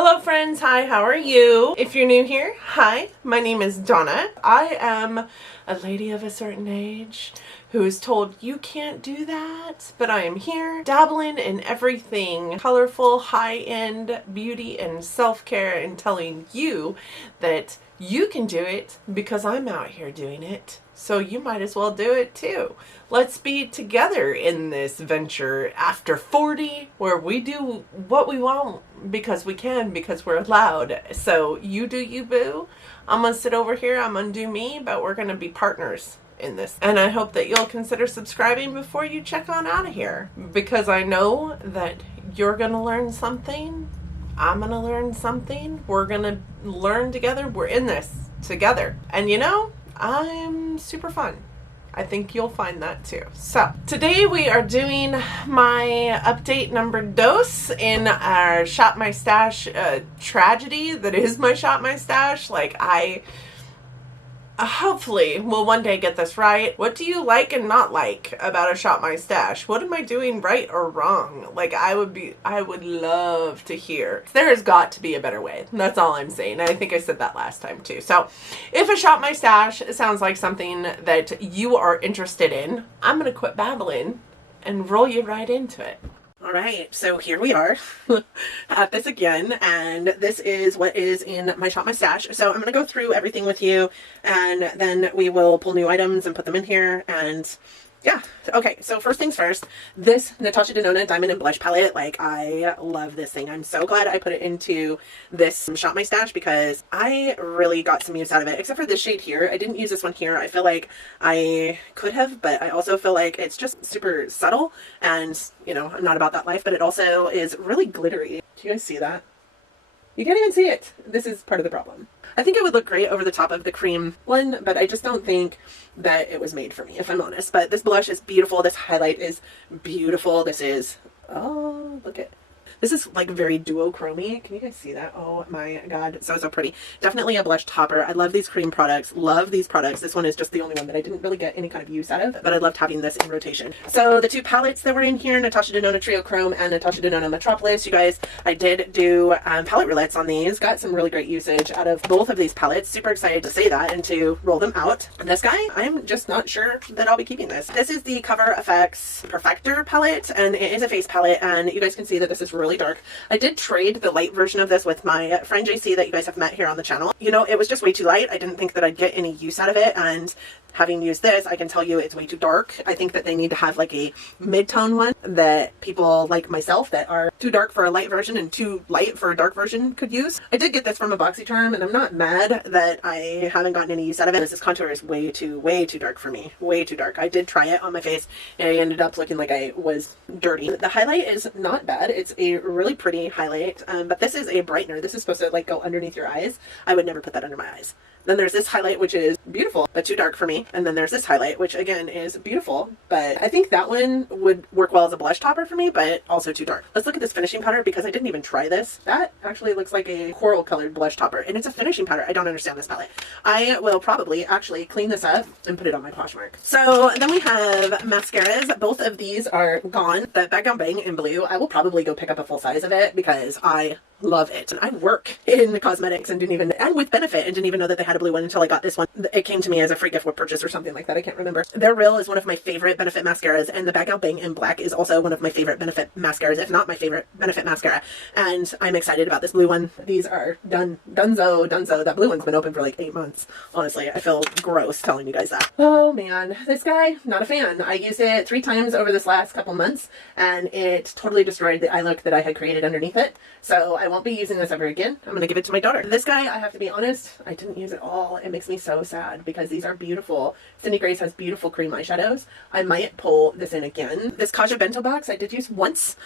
Hello friends, hi, how are you? If you're new here, hi, my name is Donna. I am a lady of a certain age who is told you can't do that, but I am here dabbling in everything colorful, high-end beauty and self-care and telling you that you can do it because I'm out here doing it. So you might as well do it too. Let's be together in this venture after 40, where we do what we want because we can, because we're allowed. So you do you, boo. I'm gonna sit over here, I'm gonna do me, but we're gonna be partners in this. And I hope that you'll consider subscribing before you check on out of here, because I know that you're gonna learn something. I'm gonna learn something. We're gonna learn together. We're in this together. And you know, I'm super fun. I think you'll find that too. So today we are doing my update number dos in our Shop My Stash tragedy that is my Shop My Stash. Like, I hopefully will one day get this right. What do you like and not like about a Shop My Stash? What am I doing right or wrong? Like, I would love to hear. There has got to be a better way. That's all I'm saying. I think I said that last time too. So if a Shop My Stash sounds like something that you are interested in, I'm gonna quit babbling and roll you right into it. All right, so here we are at this again, and this is what is in my Shop My Stash. So I'm going to go through everything with you, and then we will pull new items and put them in here, and yeah. Okay, so first things first, this Natasha Denona Diamond and Blush palette, like, I love this thing. I'm so glad I put it into this Shop My Stash because I really got some use out of it, except for this shade here. I didn't use this one here. I feel like I could have, but I also feel like it's just super subtle, and, you know, I'm not about that life, but it also is really glittery. Do you guys see that? You can't even see it. This is part of the problem. I think it would look great over the top of the cream one, but I just don't think that it was made for me, if I'm honest. But this blush is beautiful. This highlight is beautiful. This is, oh, look at, this is like very duochrome-y. Can you guys see that? Oh my god, so pretty. Definitely a blush topper. I love these cream products. Love these products. This one is just the only one that I didn't really get any kind of use out of, but I loved having this in rotation. So the two palettes that were in here, Natasha Denona Trio Chrome and Natasha Denona Metropolis. You guys, I did do palette roulettes on these. Got some really great usage out of both of these palettes. Super excited to say that and to roll them out. And this guy, I'm just not sure that I'll be keeping this. This is the Cover FX Perfector palette, and it is a face palette, and you guys can see that this is really dark. I did trade the light version of this with my friend JC that you guys have met here on the channel. You know, it was just way too light. I didn't think that I'd get any use out of it, and having used this, I can tell you it's way too dark. I think that they need to have like a mid-tone one that people like myself that are too dark for a light version and too light for a dark version could use. I did get this from a BoxyCharm, and I'm not mad that I haven't gotten any use out of it. This contour is way too dark for me. Way too dark. I did try it on my face, and I ended up looking like I was dirty. The highlight is not bad. It's a really pretty highlight, but this is a brightener. This is supposed to like go underneath your eyes. I would never put that under my eyes. Then there's this highlight, which is beautiful, but too dark for me. And then there's this highlight, which again is beautiful, but I think that one would work well as a blush topper for me, but also too dark. Let's look at this finishing powder because I didn't even try this. That actually looks like a coral colored blush topper, and it's a finishing powder. I don't understand this palette. I will probably actually clean this up and put it on my Poshmark. So then we have mascaras. Both of these are gone. The Becca Bang in blue, I will probably go pick up a full size of it because I love it. I work in cosmetics and with Benefit, and didn't even know that they had a blue one until I got this one. It came to me as a free gift with purchase or something like that. I can't remember. Their Real is one of my favorite Benefit mascaras, and the Bagel Bang in black is also one of my favorite Benefit mascaras, if not my favorite Benefit mascara. And I'm excited about this blue one. These are dunzo. That blue one's been open for like 8 months. Honestly, I feel gross telling you guys that. Oh man, this guy, not a fan. I used it 3 times over this last couple months, and it totally destroyed the eye look that I had created underneath it. So I won't be using this ever again. I'm going to give it to my daughter. This guy, I have to be honest, I didn't use it all. It makes me so sad because these are beautiful. Cindy Grace has beautiful cream eyeshadows. I might pull this in again. This Kaja Bento box I did use once.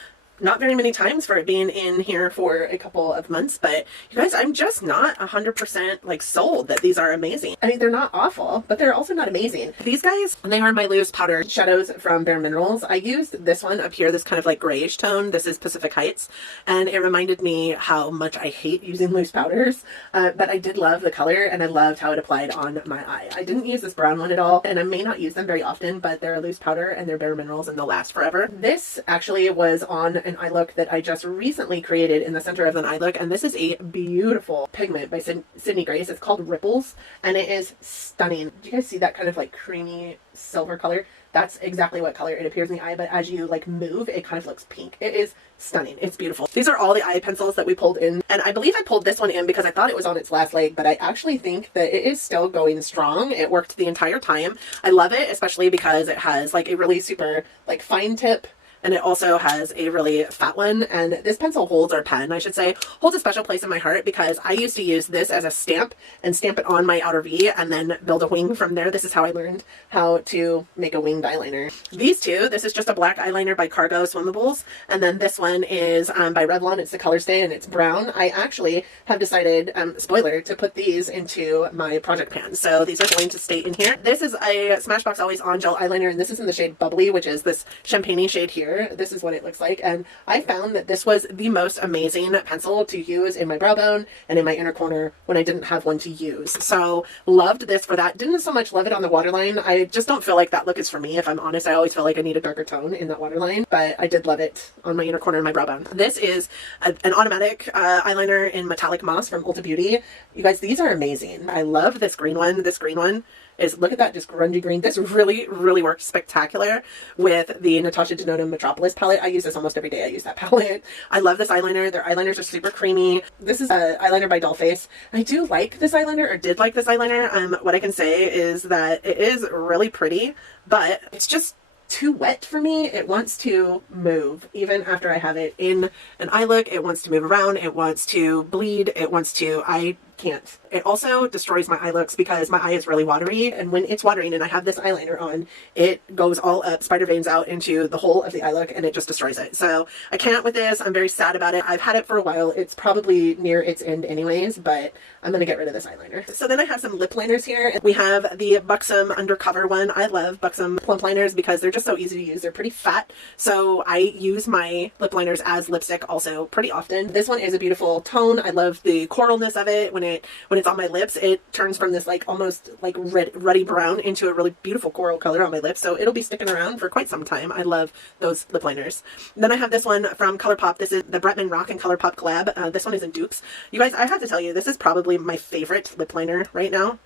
Not very many times for it being in here for a couple of months, but you guys, I'm just not 100% like sold that these are amazing. I mean, they're not awful, but they're also not amazing. These guys, they are my loose powder shadows from Bare Minerals. I used this one up here, this kind of like grayish tone. This is Pacific Heights, and it reminded me how much I hate using loose powders, but I did love the color, and I loved how it applied on my eye. I didn't use this brown one at all, and I may not use them very often, but they're a loose powder, and they're Bare Minerals, and they'll last forever. This actually was on an an eye look that I just recently created in the center of an eye look, and this is a beautiful pigment by Sydney Grace. It's called Ripples, and it is stunning. Do you guys see that kind of like creamy silver color? That's exactly what color it appears in the eye, but as you like move, it kind of looks pink. It is stunning. It's beautiful. These are all the eye pencils that we pulled in, and I believe I pulled this one in because I thought it was on its last leg, but I actually think that it is still going strong. It worked the entire time. I love it, especially because it has like a really super like fine tip, and it also has a really fat one, and this pencil holds, or pen I should say, holds a special place in my heart because I used to use this as a stamp and stamp it on my outer V and then build a wing from there. This is how I learned how to make a winged eyeliner. These two, this is just a black eyeliner by Cargo Swimmables, and then this one is by Revlon. It's the Color Stay and it's brown. I actually have decided, spoiler, to put these into my project pan. So these are going to stay in here. This is a Smashbox Always On Gel eyeliner, and this is in the shade Bubbly, which is this champagne shade here. This is what it looks like, and I found that this was the most amazing pencil to use in my brow bone and in my inner corner when I didn't have one to use. So loved this for that. Didn't so much love it on the waterline. I just don't feel like that look is for me, if I'm honest. I always feel like I need a darker tone in that waterline, but I did love it on my inner corner and my brow bone. This is an automatic eyeliner in Metallic Moss from Ulta Beauty. You guys, these are amazing. I love this green one. This green one is, look at that, just grungy green. This really, really worked spectacular with the Natasha Denona Metropolis palette. I use this almost every day. I use that palette. I love this eyeliner. Their eyeliners are super creamy. This is an eyeliner by Dollface. I do like this eyeliner, or did like this eyeliner. What I can say is that it is really pretty, but it's just too wet for me. It wants to move. Even after I have it in an eye look, it wants to move around. It wants to bleed. It wants to, I can't. It also destroys my eye looks because my eye is really watery, and when it's watering and I have this eyeliner on, it goes all up, spider veins out into the whole of the eye look, and it just destroys it. So I can't with this. I'm very sad about it. I've had it for a while. It's probably near its end anyways, but I'm gonna get rid of this eyeliner. So then I have some lip liners here. We have the Buxom Undercover one. I love Buxom plump liners because they're just so easy to use. They're pretty fat, so I use my lip liners as lipstick also pretty often. This one is a beautiful tone. I love the coralness of it. When it's on my lips, it turns from this like almost like ruddy brown into a really beautiful coral color on my lips, so it'll be sticking around for quite some time. I love those lip liners. Then I have this one from Color Pop. This is the Bretman Rock and Color Pop collab. This one is in dupes. You guys, I have to tell you, this is probably my favorite lip liner right now.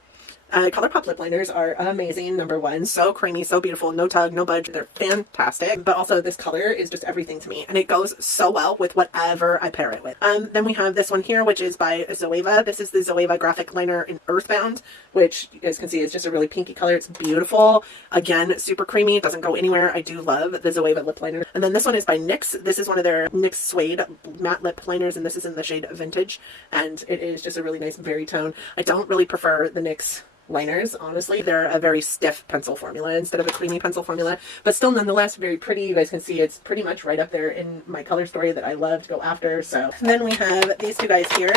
Color Pop lip liners are amazing. Number one, so creamy, so beautiful, no tug, no budge. They're fantastic. But also this color is just everything to me, and it goes so well with whatever I pair it with. Then we have this one here, which is by Zoeva. This is the Zoeva graphic liner in Earthbound, which you guys can see is just a really pinky color. It's beautiful. Again, super creamy. It doesn't go anywhere. I do love the Zoeva lip liner. And then this one is by NYX. This is one of their NYX Suede matte lip liners, and this is in the shade Vintage, and it is just a really nice berry tone. I don't really prefer the NYX liners, honestly. They're a very stiff pencil formula instead of a creamy pencil formula, but still nonetheless very pretty. You guys can see it's pretty much right up there in my color story that I love to go after. So then we have these two guys here.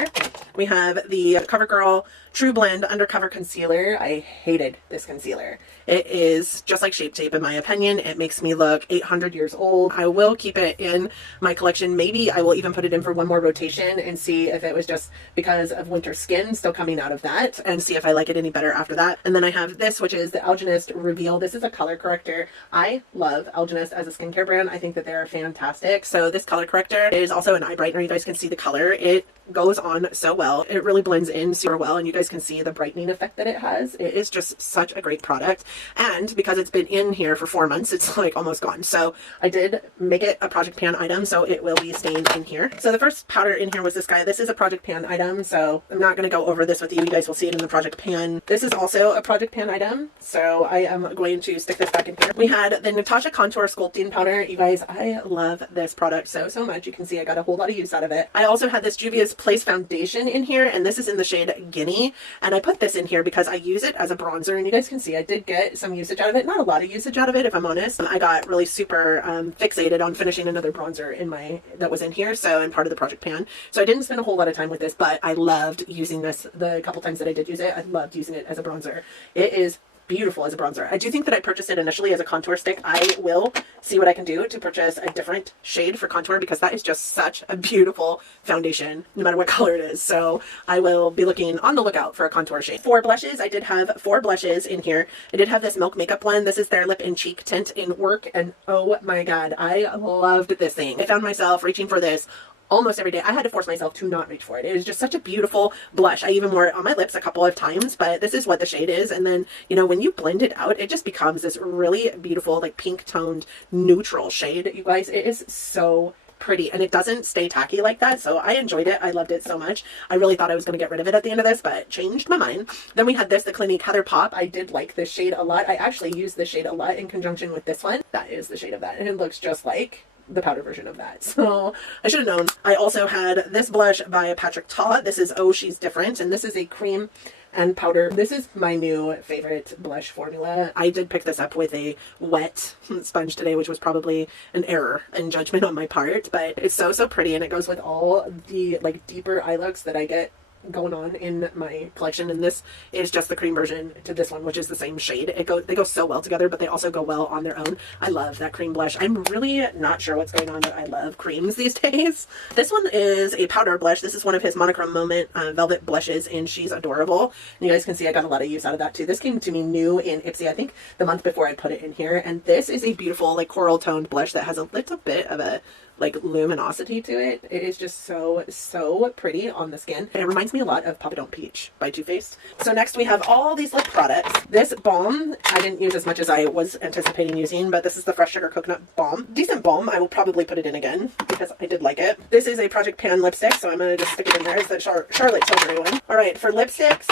We have the CoverGirl True Blend Undercover Concealer. I hated this concealer. It is just like Shape Tape in my opinion. It makes me look 800 years old. I will keep it in my collection. Maybe I will even put it in for one more rotation and see if it was just because of winter skin still coming out of that, and see if I like it any better after that. And then I have this, which is the Algenist Reveal. This is a color corrector. I love Algenist as a skincare brand. I think that they're fantastic. So this color corrector is also an eye brightener. You guys can see the color. It goes on so well. It really blends in super well, and you guys can see the brightening effect that it has. It is just such a great product, and because it's been in here for 4 months, it's like almost gone. So I did make it a project pan item, so it will be staying in here. So the first powder in here was this guy. This is a project pan item, so I'm not going to go over this with you. You guys will see it in the project pan. This is also a project pan item, so I am going to stick this back in here. We had the Natasha Contour Sculpting Powder. You guys, I love this product so much. You can see I got a whole lot of use out of it. I also had this Juvia's Place Foundation in here, and this is in the shade Guinea, and I put this in here because I use it as a bronzer, and you guys can see I did get some usage out of it. Not a lot of usage out of it, if I'm honest. I got really super fixated on finishing another bronzer in my that was in here, so in part of the project pan, so I didn't spend a whole lot of time with this, but I loved using this the couple times that I did use it. I loved using it as a bronzer. It is beautiful as a bronzer. I do think that I purchased it initially as a contour stick. I will see what I can do to purchase a different shade for contour because that is just such a beautiful foundation, no matter what color it is. So I will be looking on the lookout for a contour shade. For blushes, I did have 4 blushes in here. I did have this Milk Makeup blend. This is their lip and cheek tint in Work, and oh my god, I loved this thing. I found myself reaching for this almost every day. I had to force myself to not reach for it. It is just such a beautiful blush. I even wore it on my lips a couple of times, but this is what the shade is. And then, you know, when you blend it out, it just becomes this really beautiful, like pink toned neutral shade. You guys, it is so pretty, and it doesn't stay tacky like that. So I enjoyed it. I loved it so much. I really thought I was going to get rid of it at the end of this, but changed my mind. Then we had this, the Clinique Color Pop. I did like this shade a lot. I actually used this shade a lot in conjunction with this one. That is the shade of that, and it looks just like the powder version of that. So I should have known. I also had this blush by Patrick Ta. This is Oh She's Different, and this is a cream and powder. This is my new favorite blush formula. I did pick this up with a wet sponge today, which was probably an error in judgment on my part, but it's so pretty, and it goes with all the like deeper eye looks that I get going on in my collection, and this is just the cream version to this one, which is the same shade. They go so well together, but they also go well on their own. I love that cream blush. I'm really not sure what's going on, but I love creams these days. This one is a powder blush. This is one of his Monochrome Moment velvet blushes, and she's adorable. And you guys can see I got a lot of use out of that too. This came to me new in IPSY, I think the month before I put it in here, and this is a beautiful like coral toned blush that has a little bit of a like luminosity to it. It is just so pretty on the skin. It reminds me a lot of Papa Don't Peach by Too Faced. So next we have all these lip products. This balm I didn't use as much as I was anticipating using, but this is the Fresh Sugar Coconut Balm. Decent balm. I will probably put it in again because I did like it. This is a Project Pan lipstick, so I'm going to just stick it in there. It's the Charlotte Tilbury one. Alright, for lipsticks,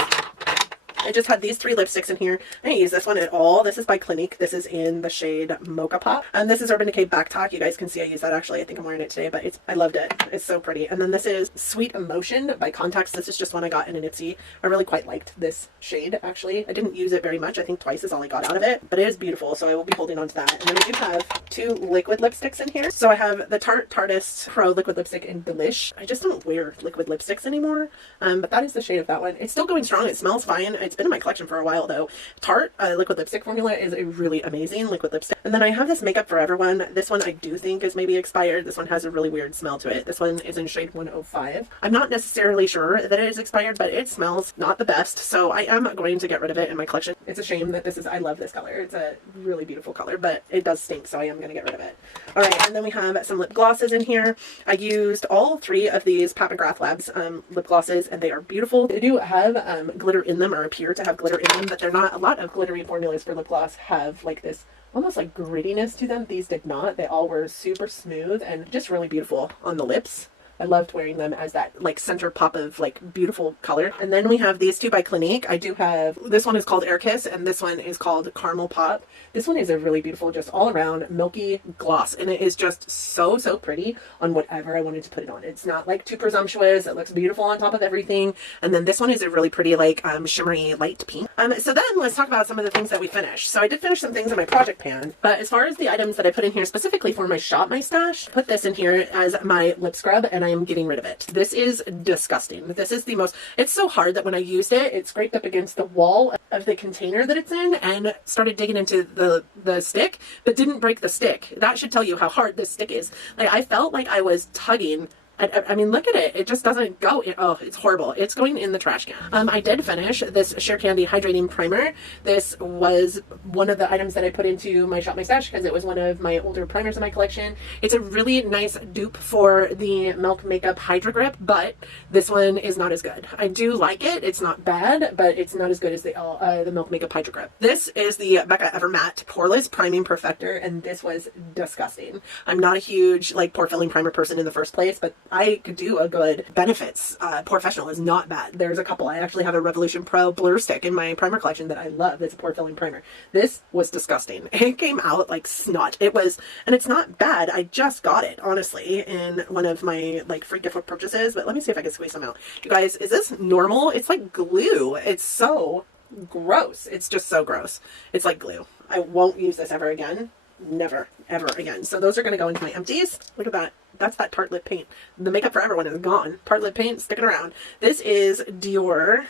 I just had these 3 lipsticks in here. I didn't use this one at all. This is by Clinique. This is in the shade Mocha Pop. And this is Urban Decay Back Talk. You guys can see I use that actually. I think I'm wearing it today, but I loved it. It's so pretty. And then this is Sweet Emotion by Contacts. This is just one I got in an IPSY. I really quite liked this shade actually. I didn't use it very much. I think twice is all I got out of it, but it is beautiful, so I will be holding on to that. And then I do have 2 liquid lipsticks in here. So I have the Tarte Tartist Pro liquid lipstick in Delish. I just don't wear liquid lipsticks anymore, but that is the shade of that one. It's still going strong. It smells fine. It's been in my collection for a while though. Tarte liquid lipstick formula is a really amazing liquid lipstick. And then I have this Makeup Forever one. This one I do think is maybe expired. This one has a really weird smell to it. This one is in shade 105. I'm not necessarily sure that it is expired, but it smells not the best, so I am going to get rid of it in my collection. It's a shame that this is, I love this color. It's a really beautiful color, but it does stink, so I am going to get rid of it. Alright, and then we have some lip glosses in here. I used all 3 of these Pat McGrath Labs lip glosses, and they are beautiful. They do have glitter in them, or appear to have glitter in them, but they're not. A lot of glittery formulas for lip gloss have like this almost like grittiness to them. These did not. They all were super smooth and just really beautiful on the lips. I loved wearing them as that like center pop of like beautiful color. And then we have these 2 by Clinique. I do have, this one is called Air Kiss, and this one is called Caramel Pop. This one is a really beautiful, just all around milky gloss, and it is just so pretty on whatever I wanted to put it on. It's not like too presumptuous. It looks beautiful on top of everything. And then this one is a really pretty like shimmery light pink. So then let's talk about some of the things that we finished. So I did finish some things in my project pan, but as far as the items that I put in here specifically for my Shop My Stash, put this in here as my lip scrub, and I am getting rid of it. This is disgusting. This is the most, it's so hard that when I used it, it scraped up against the wall of the container that it's in and started digging into the stick, but didn't break the stick. That should tell you how hard this stick is. Like, I felt like I was tugging. I mean, look at it. It just doesn't go. Oh, it's horrible. It's going in the trash can. I did finish this Sheer Candy Hydrating Primer. This was one of the items that I put into my Shop My Stash because it was one of my older primers in my collection. It's a really nice dupe for the Milk Makeup Hydra Grip, but this one is not as good. I do like it. It's not bad, but it's not as good as the Milk Makeup Hydra Grip. This is the Becca Evermatte Poreless Priming Perfector, and this was disgusting. I'm not a huge like pore filling primer person in the first place, but I could do a good Benefits. Professional is not bad. There's a couple. I actually have a Revolution Pro Blur Stick in my primer collection that I love. It's a pore filling primer. This was disgusting. It came out like snot. It was, and it's not bad. I just got it, honestly, in one of my like free gift purchases, but let me see if I can squeeze some out. You guys, is this normal? It's like glue. It's so gross. It's just so gross. It's like glue. I won't use this ever again. Never, ever again. So those are going to go into my empties. Look at that. That's that Tarte Lip Paint. The Makeup Forever one is gone. Tarte Lip Paint, sticking around. This is Dior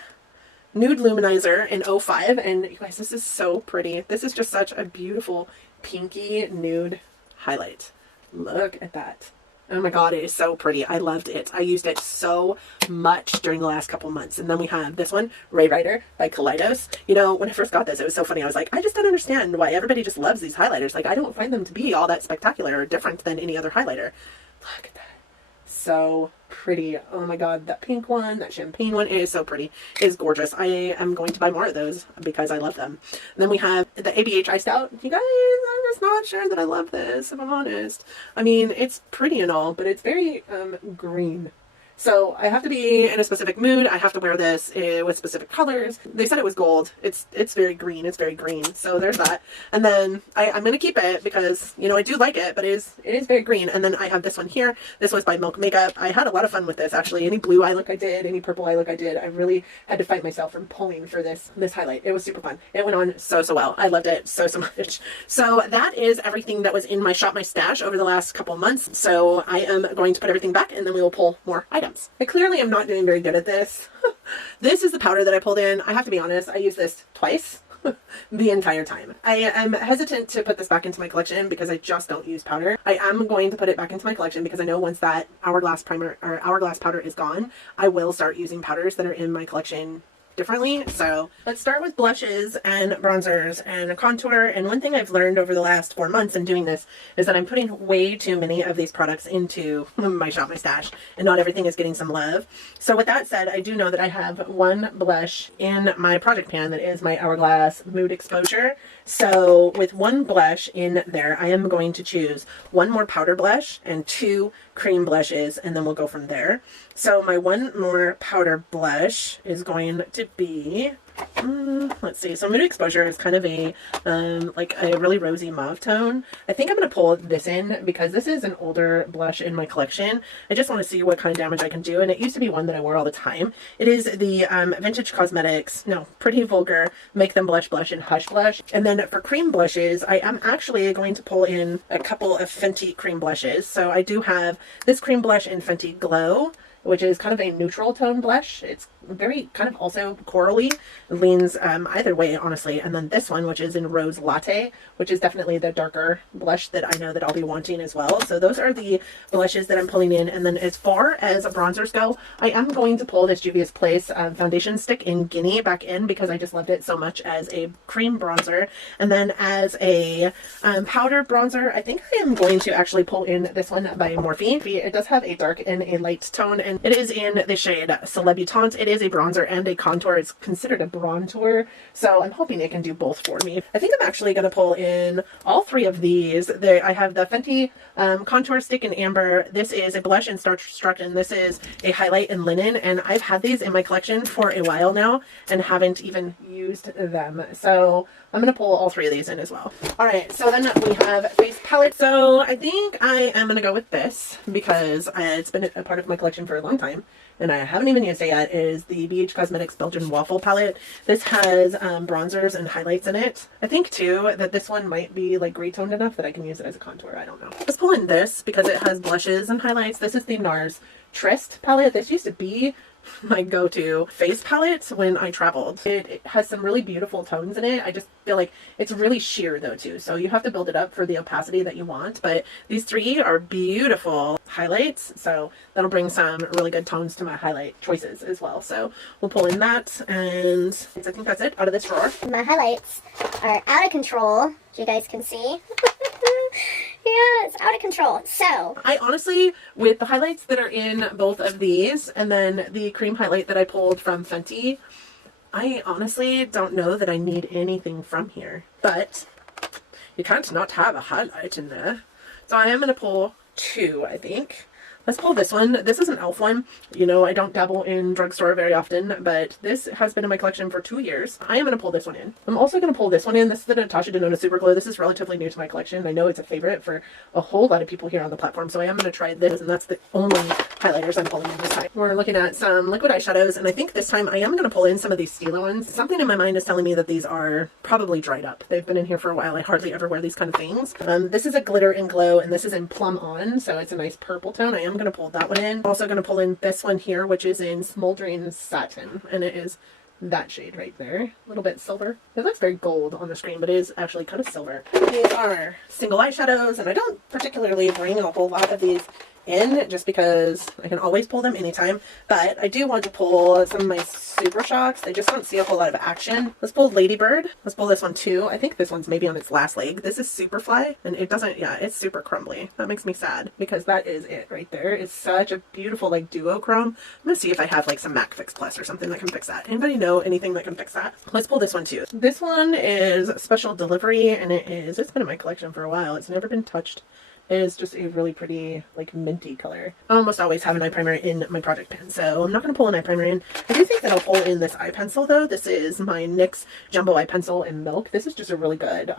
Nude Luminizer in 05. And you guys, this is so pretty. This is just such a beautiful pinky nude highlight. Look at that. Oh my god, it is so pretty. I loved it. I used it so much during the last couple months. And then we have this one, Ray Rider by Kaleidos. You know, when I first got this, it was so funny. I was like, I just don't understand why everybody just loves these highlighters. Like, I don't find them to be all that spectacular or different than any other highlighter. Look at that. So pretty. Oh my god, that pink one, that champagne one is so pretty. It is gorgeous. I am going to buy more of those because I love them. And then we have the Abh Iced Out. You guys, I'm just not sure that I love this, if I'm honest. I mean, it's pretty and all, but it's very green. So I have to be in a specific mood. I have to wear this with specific colors. They said it was gold. It's very green. It's very green. So there's that. And then I'm going to keep it because, you know, I do like it, but it is very green. And then I have this one here. This was by Milk Makeup. I had a lot of fun with this, actually. Any blue eye look I did, any purple eye look I did, I really had to fight myself from pulling for this highlight. It was super fun. It went on so well. I loved it so much. So that is everything that was in my Shop My Stash over the last couple months. So I am going to put everything back and then we will pull more items. I clearly am not doing very good at this. This is the powder that I pulled in. I have to be honest, I used this twice the entire time. I am hesitant to put this back into my collection because I just don't use powder. I am going to put it back into my collection because I know once that Hourglass primer or Hourglass powder is gone, I will start using powders that are in my collection differently. So let's start with blushes and bronzers and contour. And one thing I've learned over the last 4 months in doing this is that I'm putting way too many of these products into my Shop My Stash and not everything is getting some love. So with that said, I do know that I have one blush in my project pan that is my Hourglass Mood Exposure. So with one blush in there, I am going to choose one more powder blush and 2 cream blushes, and then we'll go from there. So my one more powder blush is going to be, let's see, so Mood Exposure is kind of a, like a really rosy mauve tone. I think I'm going to pull this in because this is an older blush in my collection. I just want to see what kind of damage I can do, and it used to be one that I wore all the time. It is the Vintage Cosmetics, no, Pretty Vulgar Make Them Blush Blush and Hush Blush. And then for cream blushes, I am actually going to pull in a couple of Fenty cream blushes. So I do have this cream blush in Fenty Glow, which is kind of a neutral tone blush. It's very kind of also corally, leans either way, honestly. And then this one, which is in Rose Latte, which is definitely the darker blush that I know that I'll be wanting as well. So those are the blushes that I'm pulling in. And then as far as bronzers go, I am going to pull this Juvia's Place foundation stick in Guinea back in because I just loved it so much as a cream bronzer. And then as a powder bronzer, I think I am going to actually pull in this one by Morphe. It does have a dark and a light tone, and it is in the shade Celebutante. It is a bronzer and a contour. It's considered a Brontour, so I'm hoping it can do both for me. I think I'm actually going to pull in all 3 of these. I have the Fenty contour stick in amber. This is a blush in Starstruck, and this is a highlight in linen, and I've had these in my collection for a while now and haven't even used them. So I'm going to pull all 3 of these in as well. All right, so then we have face palette. So I think I am going to go with this because it's been a part of my collection for a long time and I haven't even used it yet. It is the BH Cosmetics Belgian Waffle Palette. This has bronzers and highlights in it. I think too that this one might be like gray toned enough that I can use it as a contour. I don't know. Let's pull in this because it has blushes and highlights. This is the NARS Tryst palette. This used to be my go-to face palette when I traveled. It has some really beautiful tones in it. I just feel like it's really sheer though too, so you have to build it up for the opacity that you want, but these 3 are beautiful highlights, so that'll bring some really good tones to my highlight choices as well. So we'll pull in that, and I think that's it out of this drawer. My highlights are out of control, as you guys can see. Yeah, it's out of control. So I honestly, with the highlights that are in both of these and then the cream highlight that I pulled from Fenty, I honestly don't know that I need anything from here, but you can't not have a highlight in there. So I am going to pull 2, I think. Let's pull this one. This is an e.l.f. one. You know, I don't dabble in drugstore very often, but this has been in my collection for 2 years. I am going to pull this one in. I'm also going to pull this one in. This is the Natasha Denona Super Glow. This is relatively new to my collection. I know it's a favorite for a whole lot of people here on the platform, so I am going to try this, and that's the only highlighters I'm pulling in this time. We're looking at some liquid eyeshadows, and I think this time I am going to pull in some of these Stila ones. Something in my mind is telling me that these are probably dried up. They've been in here for a while. I hardly ever wear these kind of things. This is a Glitter and Glow, and this is in Plum On, so it's a nice purple tone. I am going to pull that one in. I'm also going to pull in this one here, which is in Smoldering Satin, and it is that shade right there. A little bit silver. It looks very gold on the screen, but it is actually kind of silver. These are single eyeshadows, and I don't particularly bring a whole lot of these in just because I can always pull them anytime, but I do want to pull some of my Super Shocks. They just don't see a whole lot of action. Let's pull Ladybird. Let's pull this one too. I think this one's maybe on its last leg. This is Superfly, and it doesn't, yeah, it's super crumbly. That makes me sad because that is it right there. It's such a beautiful like duochrome. I'm gonna see if I have like some MAC Fix Plus or something that can fix that. Anybody know anything that can fix that? Let's pull this one too. This one is Special Delivery, and it's been in my collection for a while. It's never been touched. It is just a really pretty, like, minty color. I almost always have an eye primer in my project pen, so I'm not going to pull an eye primer in. I do think that I'll pull in this eye pencil, though. This is my NYX Jumbo Eye Pencil in Milk. This is just a really good,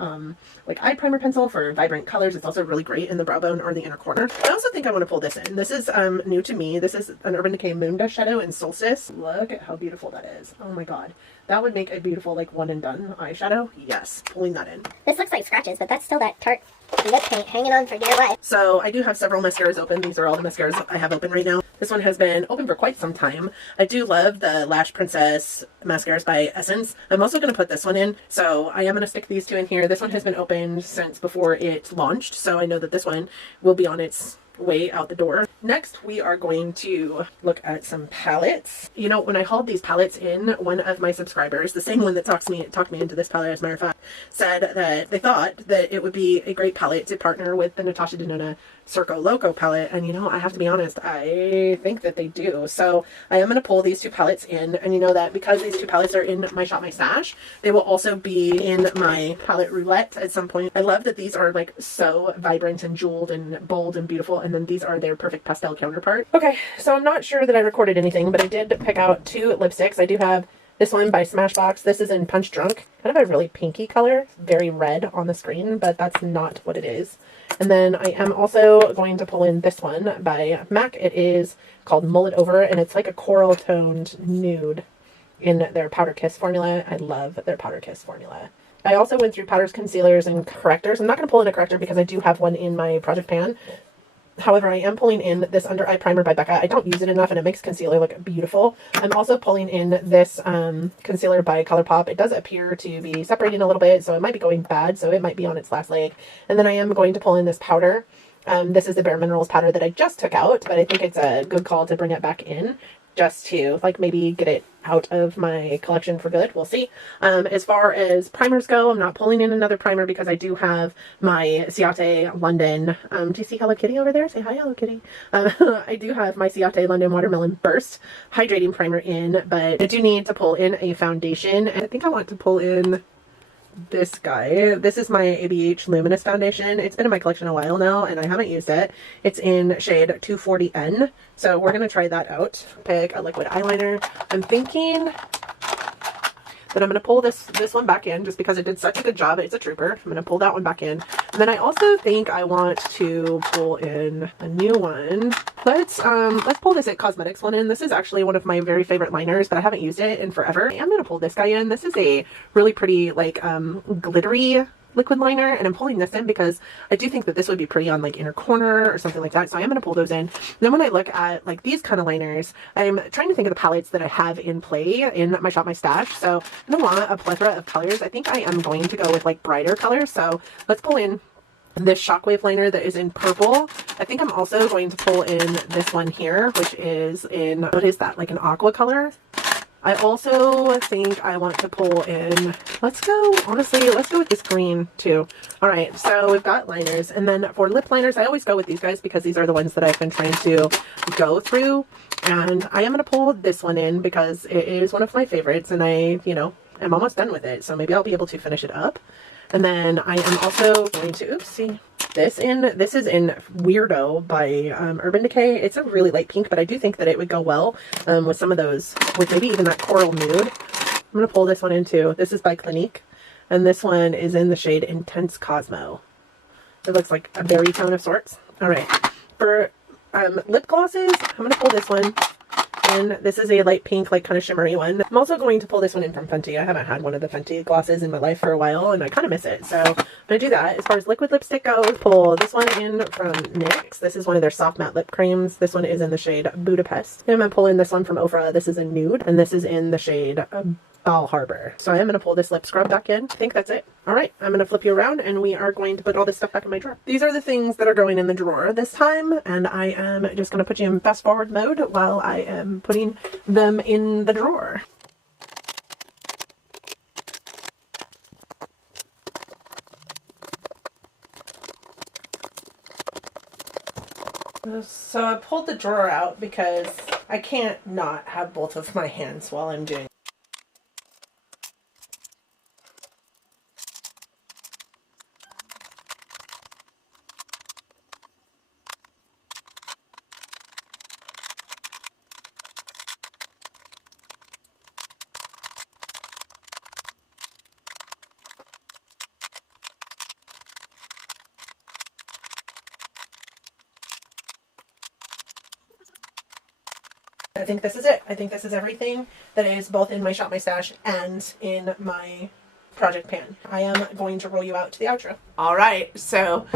like, eye primer pencil for vibrant colors. It's also really great in the brow bone or the inner corner. I also think I want to pull this in. This is new to me. This is an Urban Decay Moon Dust Shadow in Solstice. Look at how beautiful that is. Oh my god. That would make a beautiful, like, one and done eyeshadow. Yes, pulling that in. This looks like scratches, but that's still that Tarte lip paint hanging on for dear life. So I do have several mascaras open. These are all the mascaras I have open right now. This one has been open for quite some time. I do love the Lash Princess mascaras by Essence. I'm also going to put this one in. So I am going to stick these two in here. This one has been opened since before it launched. So I know that this one will be on its way out the door. Next, we are going to look at some palettes. You know, when I hauled these palettes in, one of my subscribers, the same one that talked me into this palette, as a matter of fact, said that they thought that it would be a great palette to partner with the Natasha Denona Circo Loco palette, and you know, I have to be honest, I think that they do. So I am going to pull these two palettes in, and you know that because these two palettes are in my Shop My Stash, they will also be in my palette roulette at some point. I love that these are like so vibrant and jeweled and bold and beautiful, and then these are their perfect pastel counterpart. Okay, so I'm not sure that I recorded anything, but I did pick out two lipsticks. I do have this one by Smashbox. This is in Punch Drunk. Kind of a really pinky color. Very red on the screen, but that's not what it is. And then I am also going to pull in this one by MAC. It is called Mull It Over, and it's like a coral toned nude in their Powder Kiss formula. I love their Powder Kiss formula. I also went through powders, concealers, and correctors. I'm not going to pull in a corrector because I do have one in my project pan. However, I am pulling in this under eye primer by Becca. I don't use it enough, and it makes concealer look beautiful. I'm also pulling in this concealer by Color Pop. It does appear to be separating a little bit, so it might be going bad, so it might be on its last leg. And then I am going to pull in this powder. This is the Bare Minerals powder that I just took out, but I think it's a good call to bring it back in, just to like maybe get it out of my collection for good. We'll see. As far as primers go, I'm not pulling in another primer because I do have my Ciate London. Do you see Hello Kitty over there? Say hi, Hello Kitty. I do have my Ciate London Watermelon Burst hydrating primer in, but I do need to pull in a foundation. And I think I want to pull in this guy. This is my ABH Luminous foundation. It's been in my collection a while now, and I haven't used it. It's in shade 240N, so we're going to try that out. Pick a liquid eyeliner. I'm thinking that I'm going to pull this one back in just because it did such a good job. It's a trooper. I'm going to pull that one back in. And then I also think I want to pull in a new one. Let's pull this It Cosmetics one in. This is actually one of my very favorite liners, but I haven't used it in forever. I'm going to pull this guy in. This is a really pretty, like, glittery liquid liner, and I'm pulling this in because I do think that this would be pretty on like inner corner or something like that, so I am going to pull those in. And then when I look at like these kind of liners, I'm trying to think of the palettes that I have in play in my Shop My Stash, so I don't want a plethora of colors. I think I am going to go with like brighter colors, so let's pull in this Shockwave liner that is in purple. I think I'm also going to pull in this one here, which is in, what is that, like an aqua color? I also think I want to pull in, let's go with this green too. All right, so we've got liners, and then for lip liners, I always go with these guys because these are the ones that I've been trying to go through, and I am going to pull this one in because it is one of my favorites, and I, you know, I'm almost done with it, so maybe I'll be able to finish it up. And then I am also going to, oopsie, this is in Weirdo by Urban Decay. It's a really light pink, but I do think that it would go well with some of those, with maybe even that coral nude. I'm going to pull this one in too. This is by Clinique, and this one is in the shade Intense Cosmo. It looks like a berry tone of sorts. All right, for lip glosses, I'm going to pull this one. in. This is a light pink, like kind of shimmery one. I'm also going to pull this one in from Fenty. I haven't had one of the Fenty glosses in my life for a while, and I kind of miss it. So I'm going to do that. As far as liquid lipstick goes, pull this one in from NYX. This is one of their soft matte lip creams. This one is in the shade Budapest. And I'm going to pull in this one from Ofra. This is a nude, and this is in the shade Bal Harbor. So I am going to pull this lip scrub back in. I think that's it. All right, I'm going to flip you around and we are going to put all this stuff back in my drawer. These are the things that are going in the drawer this time, and I am just going to put you in fast forward mode while I am putting them in the drawer. So I pulled the drawer out because I can't not have both of my hands while I'm doing. I think this is it. I think this is everything that is both in my Shop My Stash and in my project pan. I am going to roll you out to the outro. All right, so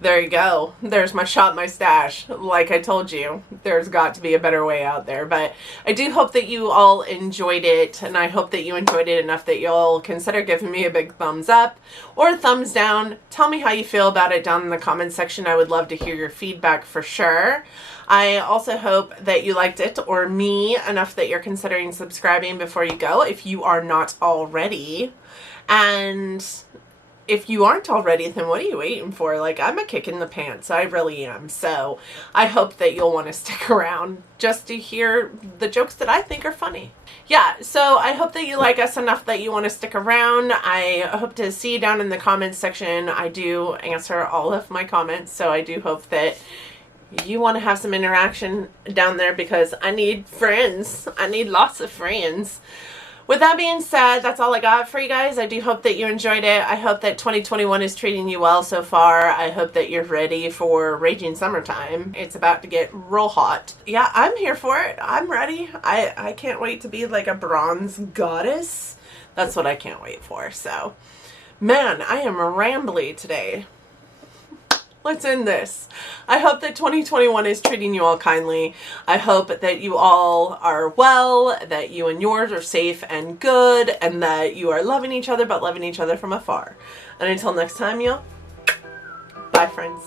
there you go. There's my Shop My Stash. Like I told you, there's got to be a better way out there. But I do hope that you all enjoyed it, and I hope that you enjoyed it enough that you'll consider giving me a big thumbs up or a thumbs down. Tell me how you feel about it down in the comment section. I would love to hear your feedback for sure. I also hope that you liked it or me enough that you're considering subscribing before you go if you are not already. And if you aren't already, then what are you waiting for? Like, I'm a kick in the pants. I really am. So I hope that you'll want to stick around just to hear the jokes that I think are funny. Yeah, so I hope that you like us enough that you want to stick around. I hope to see you down in the comments section. I do answer all of my comments, so I do hope that you want to have some interaction down there because I need friends. I need lots of friends. With that being said, that's all I got for you guys. I do hope that you enjoyed it. I hope that 2021 is treating you well so far. I hope that you're ready for raging summertime. It's about to get real hot. Yeah, I'm here for it. I'm ready. I can't wait to be like a bronze goddess. That's what I can't wait for. So, man, I am rambly today. Let's end this. I hope that 2021 is treating you all kindly. I hope that you all are well, that you and yours are safe and good, and that you are loving each other, but loving each other from afar. And until next time, y'all, bye friends.